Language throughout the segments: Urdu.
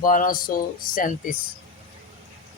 1237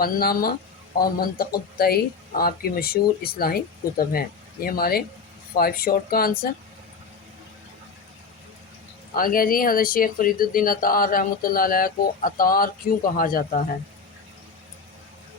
فن نامہ اور منطق الطیر آپ کی مشہور اصلاحی کتب ہیں۔ یہ ہمارے 5 شارٹ کا آنسر آ گیا جی۔ حضرت شیخ فرید الدین اطہار رحمۃ اللہ علیہ کو اطہار کیوں کہا جاتا ہے؟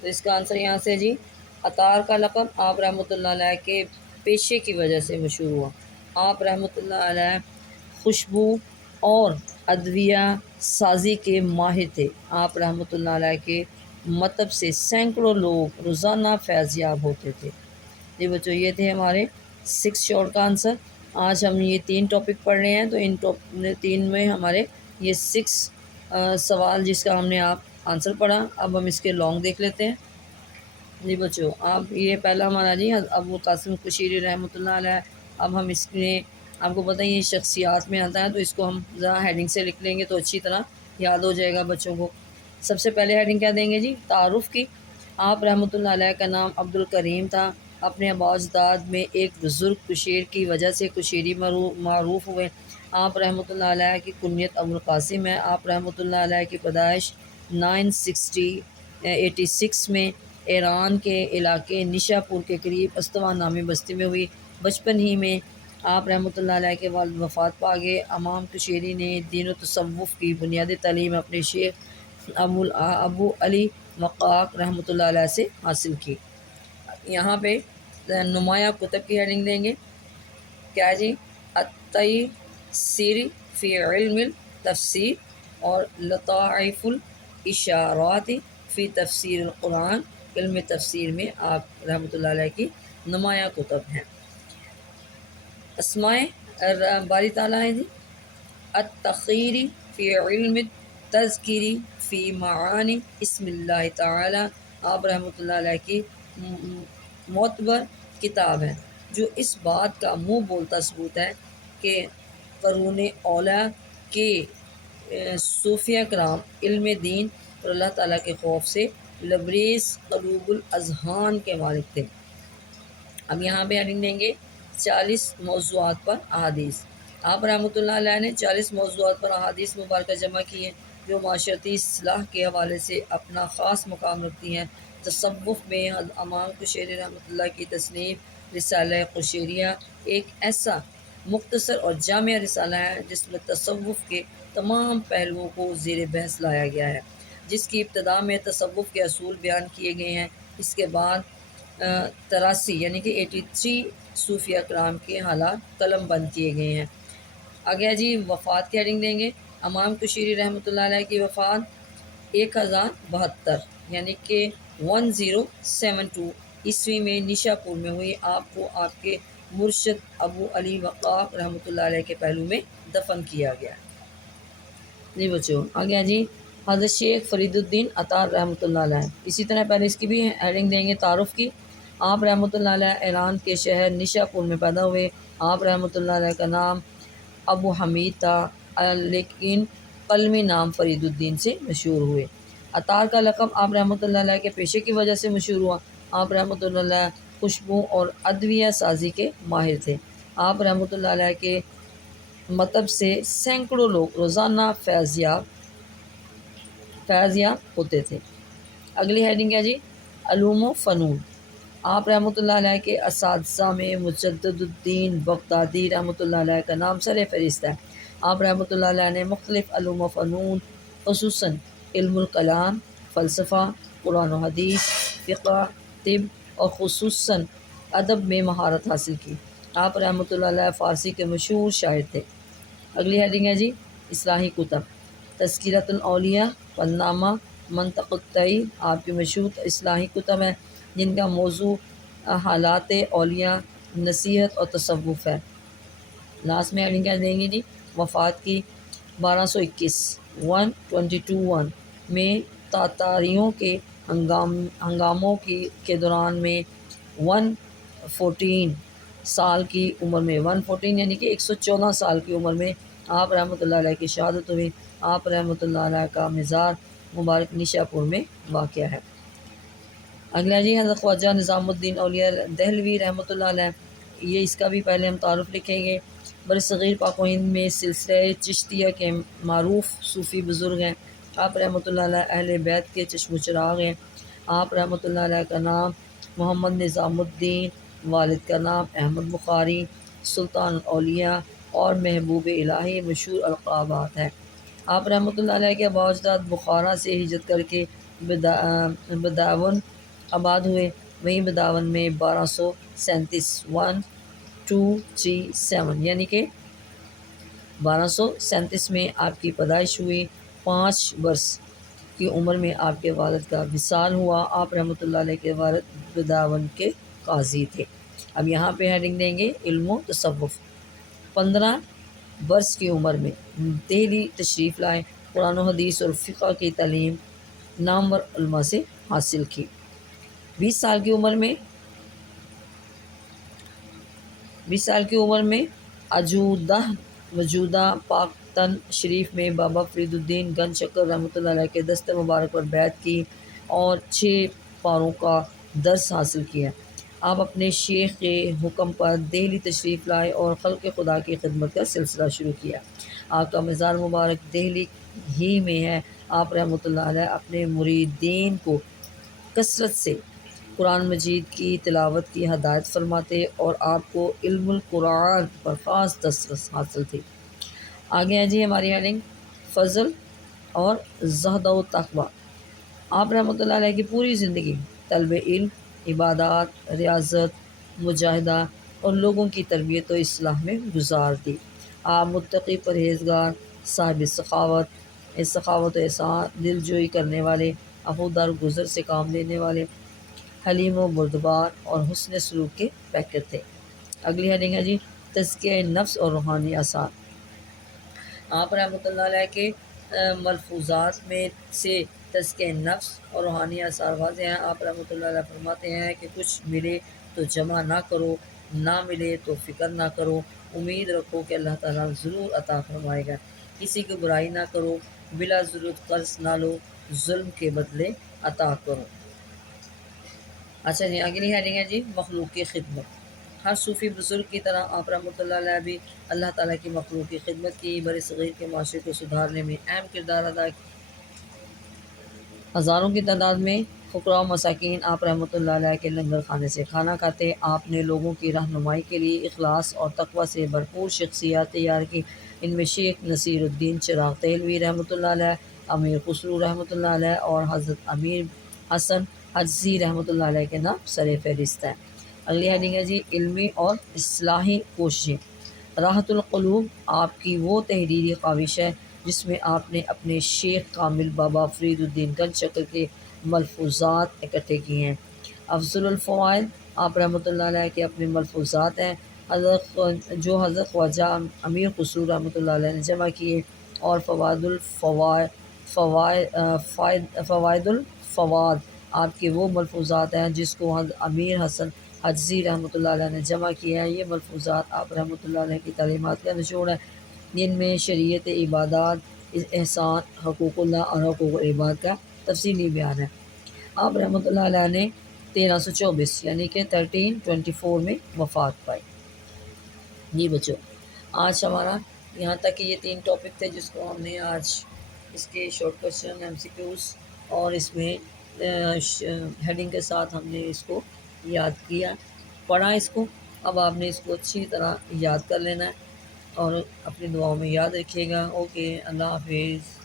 تو اس کا آنسر یہاں سے جی، اطہار کا لقب آپ رحمۃ اللہ علیہ کے پیشے کی وجہ سے مشہور ہوا۔ آپ رحمۃ اللہ علیہ خوشبو اور ادویہ سازی کے ماہر تھے۔ آپ رحمۃ اللہ علیہ کے مطب سے سینکڑوں لوگ روزانہ فیض یاب ہوتے تھے۔ جی بچوں، یہ تھے ہمارے 6 شارٹ کا آنسر۔ آج ہم یہ 3 ٹاپک پڑھ رہے ہیں، تو ان 3 میں ہمارے یہ 6 سوال جس کا ہم نے آپ آنسر پڑھا۔ اب ہم اس کے لانگ دیکھ لیتے ہیں۔ جی بچوں، آپ یہ پہلا ہمارا جی ابو القاسم قشیری رحمۃ اللہ علیہ۔ اب ہم اس میں آپ کو پتہ ہے یہ شخصیات میں آتا ہے، تو اس کو ہم ذرا ہیڈنگ سے لکھ لیں گے تو اچھی طرح یاد ہو جائے گا بچوں کو۔ سب سے پہلے ہیڈنگ کیا دیں گے جی؟ تعارف کی۔ آپ رحمۃ اللہ علیہ کا نام عبد الکریم تھا۔ اپنے آباء و اجداد میں ایک بزرگ کشیر کی وجہ سے کشیری معروف ہوئے۔ آپ رحمۃ اللہ علیہ کی کنیت ابو القاسم ہے۔ آپ رحمۃ اللہ علیہ کی پیدائش 986 میں ایران کے علاقے نشا پور کے قریب استوان نامی بستی میں ہوئی۔ بچپن ہی میں آپ رحمۃ اللہ علیہ کے والد وفات پا گئے۔ امام قشیری نے دین و تصوف کی بنیادی تعلیم اپنے شیخ ابو علی مقاق رحمۃ اللہ علیہ سے حاصل کی۔ یہاں پہ نمایاں کتب کی ہیڈنگ دیں گے۔ کیا جی؟ التیسیر فی علم التفسیر اور لطائف الاشارات فی تفسیر القرآن۔ علم تفسیر میں آپ رحمۃ اللہ علیہ کی نمایاں کتب ہیں۔ اسماء باری تعالیٰ ہے جی، التخیری فی علم التذکیری فی معانی اسم اللہ تعالیٰ۔ آپ رحمۃ اللہ علیہ کی معتبر کتاب ہے، جو اس بات کا منہ بولتا ثبوت ہے کہ قرون اولیٰ کے صوفیہ کرام علم دین اور اللہ تعالیٰ کے خوف سے لبریز قلوب الاذہان کے مالک تھے۔ اب یہاں پہ ہیڈنگ دیں گے 40 موضوعات پر احادیث۔ آپ رحمۃ اللہ علیہ نے 40 موضوعات پر احادیث مبارکہ جمع کی ہیں، جو معاشرتی اصلاح کے حوالے سے اپنا خاص مقام رکھتی ہیں۔ تصوف میں امام قشیری رحمۃ اللہ کی تصنیف رسالہ قشیریہ ایک ایسا مختصر اور جامع رسالہ ہے جس میں تصوف کے تمام پہلوؤں کو زیر بحث لایا گیا ہے، جس کی ابتدا میں تصوف کے اصول بیان کیے گئے ہیں۔ اس کے بعد 83 یعنی کہ 83 صوفیہ کرام کے حالات قلم بند کیے گئے ہیں۔ آگے جی وفات کی ہیڈنگ دیں گے۔ امام قشیری رحمۃ اللہ علیہ کی وفات 1072 یعنی کہ 1072 عیسوی میں نشا پور میں ہوئی۔ آپ کو آپ کے مرشد ابو علی وقاق رحمۃ اللہ علیہ کے پہلو میں دفن کیا گیا۔ جی بچوں، آگے جی حضرت شیخ فرید الدین اطہار رحمۃ اللہ علیہ۔ اسی طرح پہلے اس کی بھی ہیڈنگ دیں گے تعارف کی۔ آپ رحمۃ اللہ علیہ ایران کے شہر نشا پور میں پیدا ہوئے۔ آپ رحمۃ اللہ علیہ کا نام ابو حمید تھا، لیکن قلمی نام فرید الدین سے مشہور ہوئے۔ اطہار کا لقب آپ رحمۃ اللہ علیہ کے پیشے کی وجہ سے مشہور ہوا۔ آپ رحمۃ اللہ علیہ خوشبو اور ادویہ سازی کے ماہر تھے۔ آپ رحمۃ اللہ علیہ کے مطب سے سینکڑوں لوگ روزانہ فیض یاب ہوتے تھے۔ اگلی ہیڈنگ ہے جی علوم و فنون۔ آپ رحمۃ اللہ علیہ کے اساتذہ میں مجدد الدین بغدادی رحمۃ اللہ علیہ کا نام سر فہرست ہے۔ آپ رحمۃ اللہ علیہ نے مختلف علوم و فنون خصوصاً علم الکلام، فلسفہ، قرآن و حدیث، فقہ، طب اور خصوصاً ادب میں مہارت حاصل کی۔ آپ رحمۃ اللہ علیہ فارسی کے مشہور شاعر تھے۔ اگلی ہیڈنگ ہے جی اصلاحی کتب۔ تذکرۃ الاولیاء، فن نامہ، منطق الطیر آپ کی مشہور اصلاحی کتب ہیں، جن کا موضوع حالات اولیاء، نصیحت اور تصوف ہے۔ لاسٹ میں ہیڈنگ کیا دیں گے جی وفات کی 1221 میں تاتاریوں کے ہنگاموں کے دوران میں 114 سال کی عمر میں 114 یعنی کہ 114 سال کی عمر میں آپ رحمۃ اللہ علیہ کی شہادت ہوئی۔ آپ رحمۃ اللہ علیہ کا مزار مبارک نشا پور میں واقع ہے۔ اگلا جی حضرت خواجہ نظام الدین اولیاء دہلوی رحمۃ اللہ علیہ، یہ اس کا بھی پہلے ہم تعارف لکھیں گے۔ برصغیر پاک و ہند میں سلسلہ چشتیہ کے معروف صوفی بزرگ ہیں۔ آپ رحمۃ اللہ علیہ اہل بیت کے چشم و چراغ ہیں۔ آپ رحمۃ اللہ علیہ کا نام محمد نظام الدین، والد کا نام احمد بخاری، سلطان الاولیاء اور محبوب الہی مشہور القابات ہیں۔ آپ رحمۃ اللہ علیہ کے باوجداد بخارا سے ہجرت کر کے بداون آباد ہوئے۔ وہیں بداون میں 1237 1237 یعنی کہ 1237 میں آپ کی پیدائش ہوئی۔ 5 برس کی عمر میں آپ کے والد کا وصال ہوا۔ آپ رحمۃ اللہ علیہ کے والد بداون کے قاضی تھے۔ اب یہاں پہ ہیڈنگ دیں گے علم و تصوف۔ 15 برس کی عمر میں دہلی تشریف لائے۔ قرآن و حدیث اور فقہ کی تعلیم نامور علماء سے حاصل کی۔ 20 سال کی عمر میں وجودہ پاکتن شریف میں بابا فرید الدین گنج شکر رحمۃ اللہ علیہ کے دست مبارک پر بیعت کی اور 6 پاروں کا درس حاصل کیا۔ آپ اپنے شیخ کے حکم پر دہلی تشریف لائے اور خلق خدا کی خدمت کا سلسلہ شروع کیا۔ آپ کا مزار مبارک دہلی ہی میں ہے۔ آپ رحمۃ اللہ علیہ اپنے مریدین کو کثرت سے قرآن مجید کی تلاوت کی ہدایت فرماتے اور آپ کو علم القرآن پر خاص دسترس حاصل تھی۔ آگے ہے جی ہماری ہیڈنگ فضل اور زہد و تقوی۔ آپ رحمۃ اللہ علیہ کی پوری زندگی طلب علم، عبادات، ریاضت، مجاہدہ اور لوگوں کی تربیت و اصلاح میں گزار دی۔ آپ متقی، پرہیزگار، صاحب سخاوت و احسان، دل جوئی کرنے والے، عفو درگزر سے کام لینے والے، حلیم و بردبار اور حسن سلوک کے پیکر تھے۔ اگلی ہیڈنگ ہے جی تزکیہ نفس اور روحانی آثار۔ آپ رحمۃ اللہ علیہ کے ملفوظات میں سے تزکیہ نفس اور روحانی آثار واضح ہیں۔ آپ رحمۃ اللہ علیہ فرماتے ہیں کہ کچھ ملے تو جمع نہ کرو، نہ ملے تو فکر نہ کرو، امید رکھو کہ اللہ تعالیٰ ضرور عطا فرمائے گا، کسی کی برائی نہ کرو، بلا ضرورت قرض نہ لو، ظلم کے بدلے عطا کرو۔ اچھا جی اگلی ہیڈنگ ہے جی مخلوق کی خدمت۔ ہر صوفی بزرگ کی طرح آپ رحمۃ اللہ علیہ بھی اللہ تعالیٰ کی مخلوق کی خدمت کی، بر صغیر کے معاشرے کو سدھارنے میں اہم کردار ادا کیا۔ ہزاروں کی تعداد میں فقراء و مساکین آپ رحمۃ اللہ علیہ کے لنگر خانے سے کھانا کھاتے۔ آپ نے لوگوں کی رہنمائی کے لیے اخلاص اور تقوی سے بھرپور شخصیات تیار کی۔ ان میں شیخ نصیر الدین چراغ دہلوی رحمۃ اللہ علیہ، امیر خسرو رحمۃ اللہ علیہ اور حضرت امیر حسن حجزی رحمۃ اللہ علیہ کے نام سر فہرست ہیں۔ اگلی ہیڈنگ ہے جی علمی اور اصلاحی کوششیں۔ راحت القلوب آپ کی وہ تحریری کاوش ہے جس میں آپ نے اپنے شیخ کامل بابا فرید الدین گنج شکر کے ملفوظات اکٹھے کیے ہیں۔ افضل الفوائد آپ رحمۃ اللہ علیہ کے اپنے ملفوظات ہیں جو حضرت خواجہ امیر خسرو رحمۃ اللہ علیہ نے جمع کیے، اور فوائد الفواد آپ کے وہ ملفوظات ہیں جس کو حضرت امیر حسن حجزی رحمۃ اللہ علیہ نے جمع کیا ہے۔ یہ ملفوظات آپ رحمۃ اللہ علیہ کی تعلیمات کا نچوڑ ہے، جن میں شریعت، عبادات، احسان، حقوق اللہ اور حقوق العباد کا تفصیلی بیان ہے۔ آپ رحمۃ اللہ علیہ نے 1324 یعنی کہ 1324 میں وفات پائی۔ جی بچوں آج ہمارا یہاں تک یہ 3 ٹاپک تھے جس کو ہم نے آج اس کے شارٹ کویسچن MCQs اور اس میں ہیڈنگ کے ساتھ ہم نے اس کو یاد کیا، پڑھا اس کو۔ اب آپ نے اس کو اچھی طرح یاد کر لینا ہے اور اپنی دعاؤں میں یاد رکھیے گا۔ اوکے اللہ حافظ۔